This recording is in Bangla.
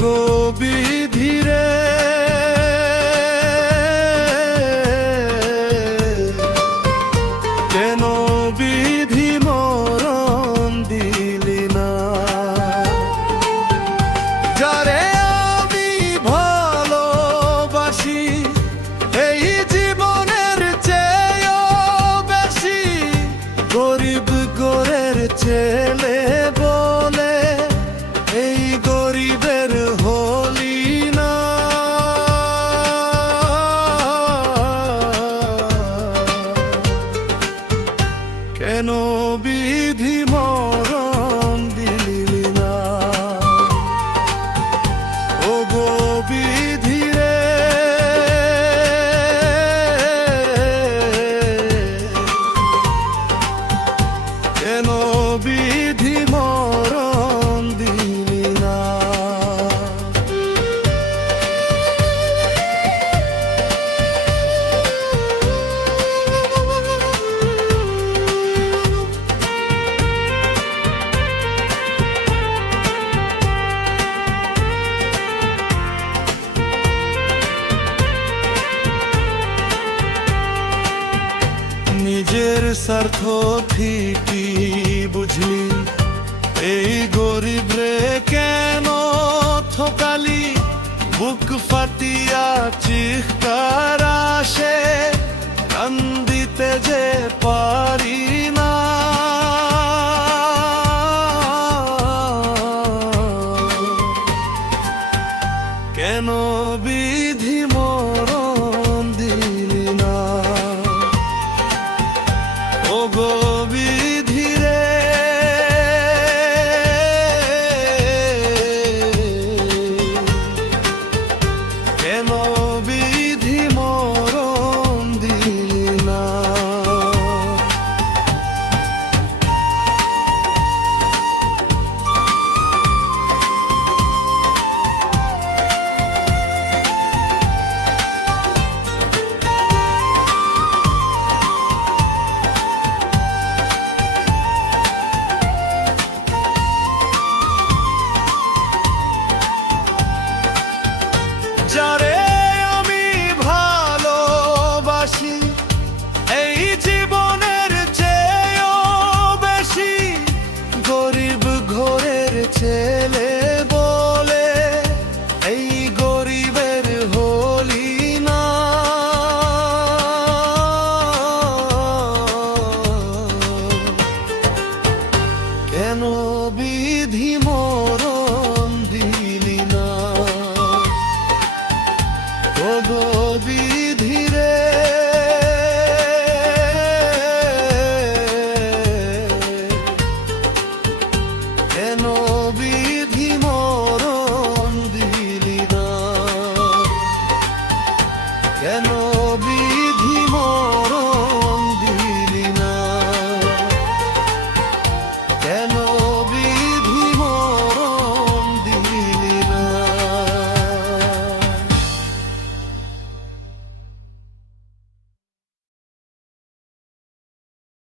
গো বিধি রে, কেন বিধি মরণ দিলি না? যারে আমি ভালোবাসি এই জীবনের চেয়েও বেশি, গরিব গোরের ছেলে বলে এই গরিবের হলি না। কেন বিধি মরণ দিলি না? ও গো বিধি রে, কেন বিধি মরণ দিলি না? নিজের স্বার্থ ঠিকই বুঝলি, এই গরিব রে কেন ঠকালি? বুক ফাটিয়া চিৎকার আসে, কান্দিতে যে পারি না। কেন বিধি মরণ দিলি না? ও গো বিধি রে, কেন বিধি মরণ দিলি না? যারে